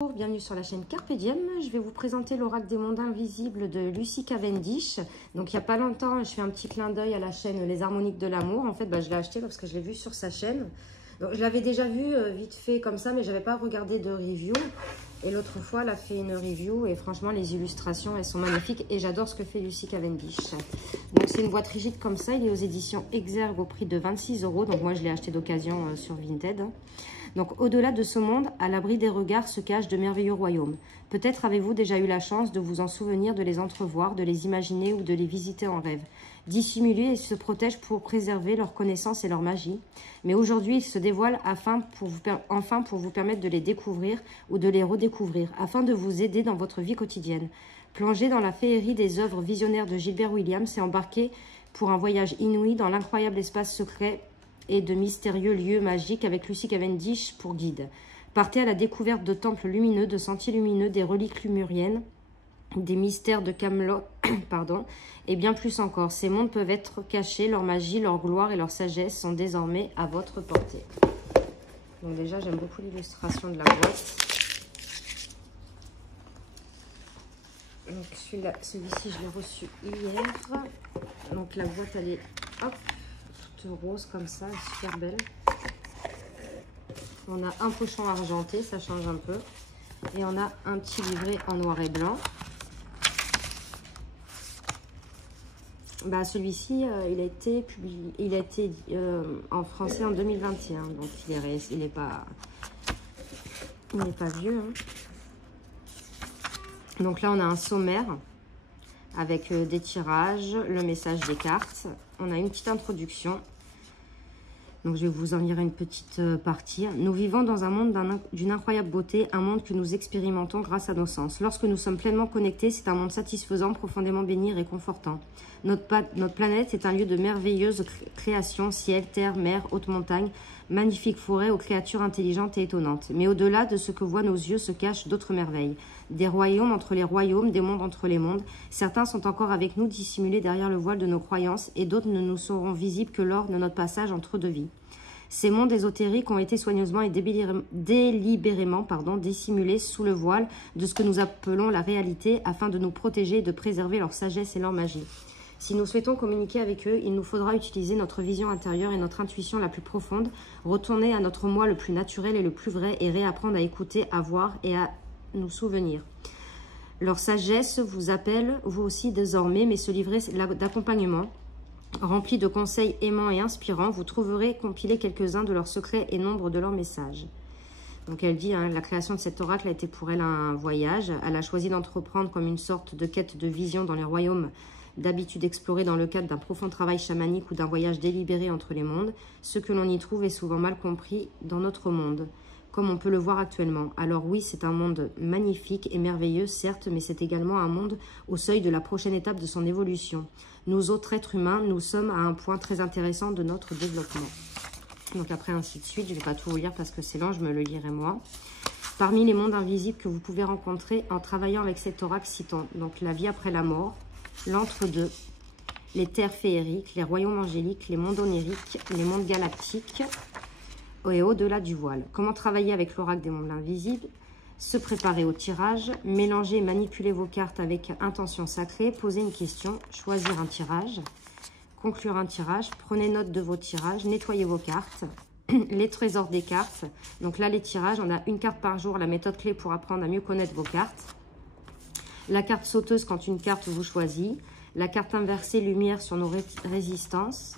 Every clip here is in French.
Bonjour, bienvenue sur la chaîne Carpe Diem. Je vais vous présenter l'oracle des mondes invisibles de Lucy Cavendish. Donc il n'y a pas longtemps, je fais un petit clin d'œil à la chaîne Les Harmoniques de l'amour. En fait, je l'ai acheté parce que je l'ai vu sur sa chaîne. Donc, je l'avais déjà vu vite fait comme ça, mais je n'avais pas regardé de review. Et l'autre fois, elle a fait une review et franchement, les illustrations, elles sont magnifiques. Et j'adore ce que fait Lucy Cavendish. Donc c'est une boîte rigide comme ça. Il est aux éditions Exergue au prix de 26 €. Donc moi, je l'ai acheté d'occasion sur Vinted. Donc, au-delà de ce monde, à l'abri des regards, se cachent de merveilleux royaumes. Peut-être avez-vous déjà eu la chance de vous en souvenir, de les entrevoir, de les imaginer ou de les visiter en rêve. Dissimulés, ils se protègent pour préserver leur connaissance et leur magie. Mais aujourd'hui, ils se dévoilent enfin pour vous permettre de les découvrir ou de les redécouvrir, afin de vous aider dans votre vie quotidienne. Plongez dans la féerie des œuvres visionnaires de Gilbert Williams et embarquez pour un voyage inouï dans l'incroyable espace secret et de mystérieux lieux magiques avec Lucy Cavendish pour guide. Partez à la découverte de temples lumineux, de sentiers lumineux, des reliques lumuriennes, des mystères de Camelot, et bien plus encore. Ces mondes peuvent être cachés, leur magie, leur gloire et leur sagesse sont désormais à votre portée. Donc déjà, j'aime beaucoup l'illustration de la boîte. Donc celui-ci, je l'ai reçu hier. Donc la boîte, elle est hop, rose comme ça, super belle. On a un pochon argenté, ça change un peu, et on a un petit livret en noir et blanc. Celui-ci il a été publié, en français en 2021, donc il n'est pas vieux, hein. Donc là on a un sommaire avec des tirages, le message des cartes. On a une petite introduction. Donc, je vais vous en lire une petite partie. Nous vivons dans un monde d'une incroyable beauté, un monde que nous expérimentons grâce à nos sens. Lorsque nous sommes pleinement connectés, c'est un monde satisfaisant, profondément béni et réconfortant. Notre planète est un lieu de merveilleuse création, ciel, terre, mer, haute montagne, magnifiques forêts aux créatures intelligentes et étonnantes. Mais au-delà de ce que voient nos yeux se cachent d'autres merveilles. Des royaumes entre les royaumes, des mondes entre les mondes. Certains sont encore avec nous, dissimulés derrière le voile de nos croyances, et d'autres ne nous seront visibles que lors de notre passage entre deux vies. Ces mondes ésotériques ont été soigneusement et délibérément dissimulés sous le voile de ce que nous appelons la réalité, afin de nous protéger et de préserver leur sagesse et leur magie. Si nous souhaitons communiquer avec eux, il nous faudra utiliser notre vision intérieure et notre intuition la plus profonde, retourner à notre moi le plus naturel et le plus vrai, et réapprendre à écouter, à voir et à nous souvenir. Leur sagesse vous appelle, vous aussi désormais, mais ce livret d'accompagnement, rempli de conseils aimants et inspirants, vous trouverez compilés quelques-uns de leurs secrets et nombre de leurs messages. Donc elle dit, la création de cet oracle a été pour elle un voyage. Elle a choisi d'entreprendre comme une sorte de quête de vision dans les royaumes d'habitude explorés dans le cadre d'un profond travail chamanique ou d'un voyage délibéré entre les mondes. Ce que l'on y trouve est souvent mal compris dans notre monde, comme on peut le voir actuellement. Alors oui, c'est un monde magnifique et merveilleux, certes, mais c'est également un monde au seuil de la prochaine étape de son évolution. Nous autres êtres humains, nous sommes à un point très intéressant de notre développement. Donc après, ainsi de suite, je ne vais pas tout vous lire parce que c'est long, je me le lirai moi. Parmi les mondes invisibles que vous pouvez rencontrer en travaillant avec cet oracle, citons donc la vie après la mort, l'entre-deux, les terres féeriques, les royaumes angéliques, les mondes oniriques, les mondes galactiques et au-delà du voile. Comment travailler avec l'oracle des mondes invisibles? Se préparer au tirage, mélanger et manipuler vos cartes avec intention sacrée, poser une question, choisir un tirage, conclure un tirage, prenez note de vos tirages, nettoyez vos cartes, les trésors des cartes. Donc là, les tirages, on a une carte par jour, la méthode clé pour apprendre à mieux connaître vos cartes. La carte sauteuse quand une carte vous choisit. La carte inversée, lumière sur nos résistances.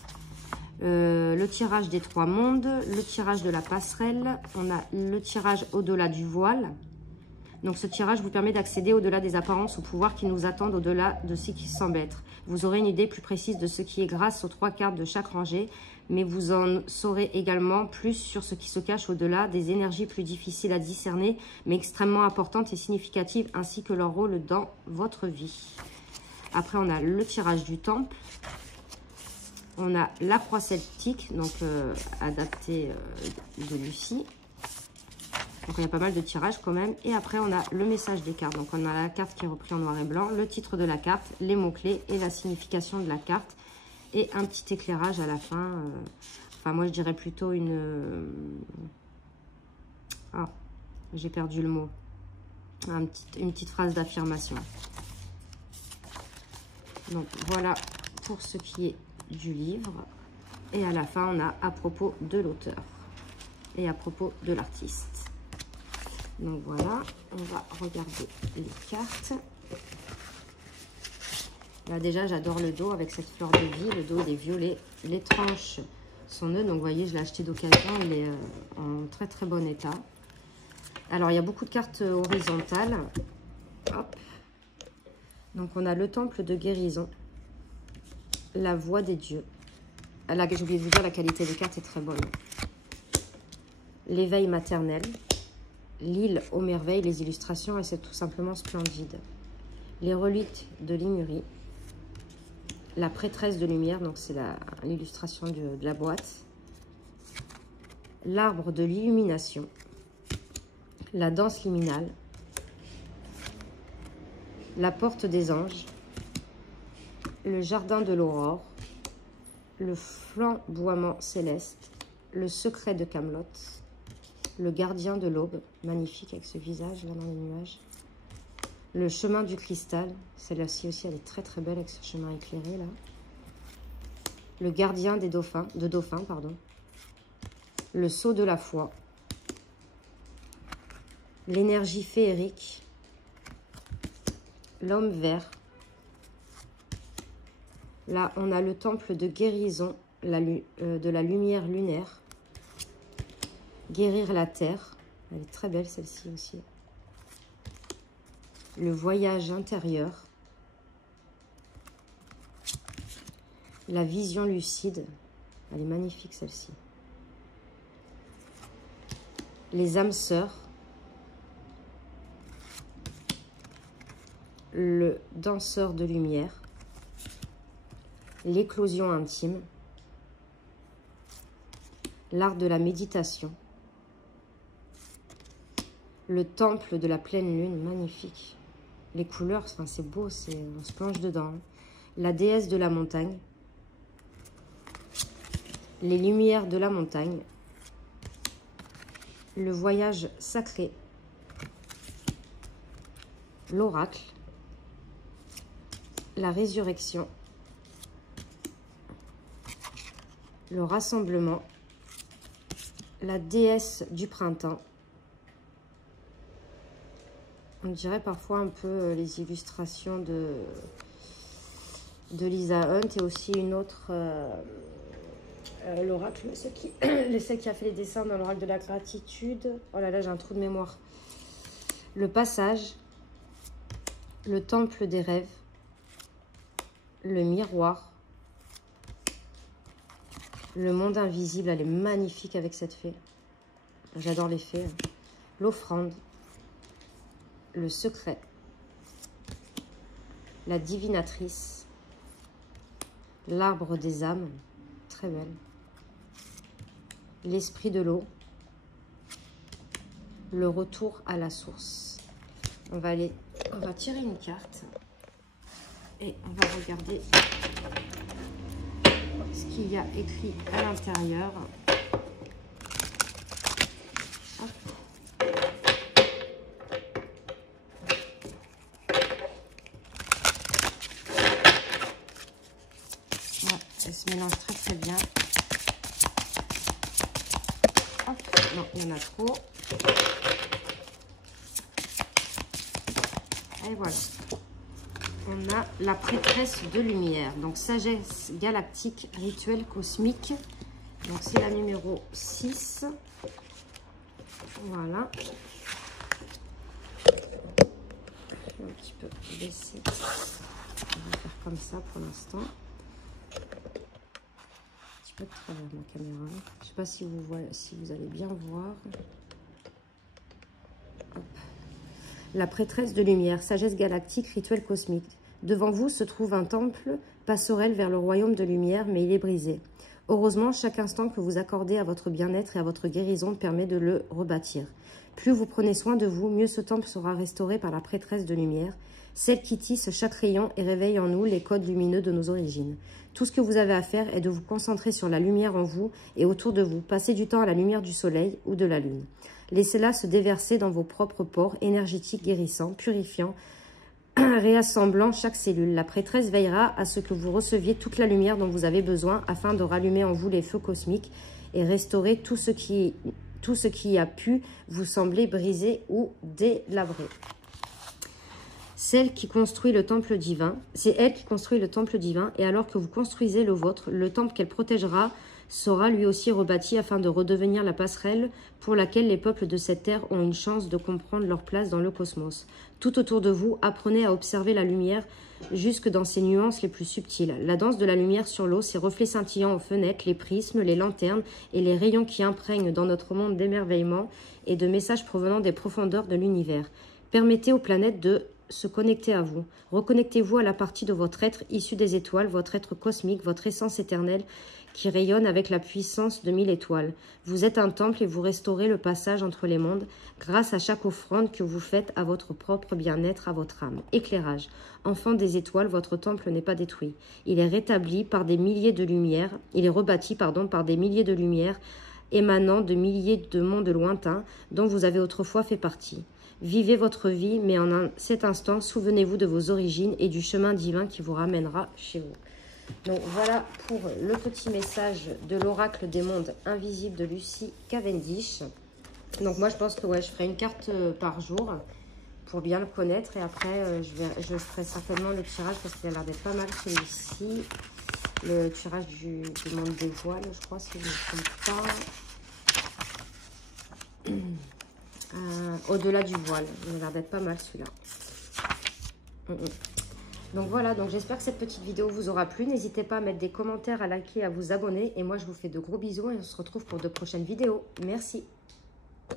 Le tirage des trois mondes. Le tirage de la passerelle. On a le tirage au-delà du voile. Donc ce tirage vous permet d'accéder au-delà des apparences au pouvoir qui nous attendent au-delà de ce qui semble être. Vous aurez une idée plus précise de ce qui est grâce aux trois cartes de chaque rangée, mais vous en saurez également plus sur ce qui se cache au-delà des énergies plus difficiles à discerner, mais extrêmement importantes et significatives, ainsi que leur rôle dans votre vie. Après, on a le tirage du temple. On a la croix celtique, donc adaptée de Lucie. Donc, il y a pas mal de tirages quand même. Et après, on a le message des cartes. Donc, on a la carte qui est reprise en noir et blanc, le titre de la carte, les mots-clés et la signification de la carte. Et un petit éclairage à la fin. Enfin, moi, je dirais plutôt une... Ah, j'ai perdu le mot. une petite phrase d'affirmation. Donc voilà pour ce qui est du livre. Et à la fin, on a à propos de l'auteur et à propos de l'artiste. Donc voilà, on va regarder les cartes. Là déjà, j'adore le dos avec cette fleur de vie. Le dos, il est violet. Les tranches sont neutres. Donc vous voyez, je l'ai acheté d'occasion. Il est en très très bon état. Alors, il y a beaucoup de cartes horizontales. Hop. Donc on a le temple de guérison. La voix des dieux. Là, j'ai oublié de vous dire, la qualité des cartes est très bonne. L'éveil maternel. L'île aux merveilles, les illustrations, et c'est tout simplement splendide. Les reliques de Lémurie. La prêtresse de lumière, donc c'est l'illustration de la boîte. L'arbre de l'illumination. La danse liminale. La porte des anges. Le jardin de l'aurore. Le flamboiement céleste, le secret de Camelot, le gardien de l'aube, magnifique avec ce visage là dans les nuages, le chemin du cristal, celle-ci aussi elle est très très belle avec ce chemin éclairé là, le gardien des dauphins, pardon, le sceau de la foi, l'énergie féerique, l'homme vert. Là, on a le temple de guérison de la lumière lunaire. Guérir la terre. Elle est très belle, celle-ci aussi. Le voyage intérieur. La vision lucide. Elle est magnifique, celle-ci. Les âmes sœurs. Le danseur de lumière. L'éclosion intime, l'art de la méditation, le temple de la pleine lune, magnifique. Les couleurs, enfin, c'est beau, on se plonge dedans. La déesse de la montagne, les lumières de la montagne, le voyage sacré, l'oracle, la résurrection, le rassemblement, la déesse du printemps. On dirait parfois un peu les illustrations de Lisa Hunt et aussi une autre, l'oracle, celle qui a fait les dessins dans l'oracle de la gratitude. Oh là là, j'ai un trou de mémoire. Le passage, le temple des rêves, le miroir, le monde invisible. Elle est magnifique avec cette fée. J'adore les fées. L'offrande, le secret, la divinatrice, l'arbre des âmes, très belle, l'esprit de l'eau, le retour à la source. On va tirer une carte et on va regarder ce qu'il y a écrit à l'intérieur. Ouais, elle se mélange très très bien. Hop, non, il y en a trop. Et voilà. On a la prêtresse de lumière. Donc, sagesse galactique, rituel cosmique. Donc, c'est la numéro 6. Voilà. Je vais un petit peu baisser. On va faire comme ça pour l'instant. Un petit peu de travers ma caméra. Je ne sais pas si vous voyez, si vous allez bien voir. Hop. La prêtresse de lumière, sagesse galactique, rituel cosmique. Devant vous se trouve un temple passerelle vers le royaume de lumière, mais il est brisé. Heureusement, chaque instant que vous accordez à votre bien-être et à votre guérison permet de le rebâtir. Plus vous prenez soin de vous, mieux ce temple sera restauré par la prêtresse de lumière, celle qui tisse chaque rayon et réveille en nous les codes lumineux de nos origines. Tout ce que vous avez à faire est de vous concentrer sur la lumière en vous et autour de vous. Passez du temps à la lumière du soleil ou de la lune. Laissez-la se déverser dans vos propres pores, énergétiques, guérissants, purifiants, réassemblant chaque cellule. La prêtresse veillera à ce que vous receviez toute la lumière dont vous avez besoin afin de rallumer en vous les feux cosmiques et restaurer tout ce qui a pu vous sembler brisé ou délabré. Celle qui construit le temple divin, c'est elle qui construit le temple divin, et alors que vous construisez le vôtre, le temple qu'elle protégera sera lui aussi rebâti afin de redevenir la passerelle pour laquelle les peuples de cette terre ont une chance de comprendre leur place dans le cosmos. Tout autour de vous, apprenez à observer la lumière jusque dans ses nuances les plus subtiles. La danse de la lumière sur l'eau, ses reflets scintillants aux fenêtres, les prismes, les lanternes et les rayons qui imprègnent dans notre monde d'émerveillement et de messages provenant des profondeurs de l'univers. Permettez aux planètes de se connecter à vous. Reconnectez-vous à la partie de votre être issu des étoiles, votre être cosmique, votre essence éternelle qui rayonne avec la puissance de 1000 étoiles. Vous êtes un temple et vous restaurez le passage entre les mondes grâce à chaque offrande que vous faites à votre propre bien-être, à votre âme. Éclairage. Enfant des étoiles, votre temple n'est pas détruit. Il est rétabli par des milliers de lumières. Il est rebâti, par des milliers de lumières émanant de milliers de mondes lointains dont vous avez autrefois fait partie. Vivez votre vie, mais cet instant, souvenez-vous de vos origines et du chemin divin qui vous ramènera chez vous. Donc voilà pour le petit message de l'oracle des mondes invisibles de Lucie Cavendish. Donc moi je pense que je ferai une carte par jour pour bien le connaître. Et après je ferai certainement le tirage parce qu'il a l'air d'être pas mal celui-ci. Le tirage du monde des voiles, je crois, si je ne me trompe pas. Au-delà du voile, il a l'air d'être pas mal celui-là. Donc voilà, donc j'espère que cette petite vidéo vous aura plu. N'hésitez pas à mettre des commentaires, à liker, à vous abonner. Et moi je vous fais de gros bisous et on se retrouve pour de prochaines vidéos. Merci.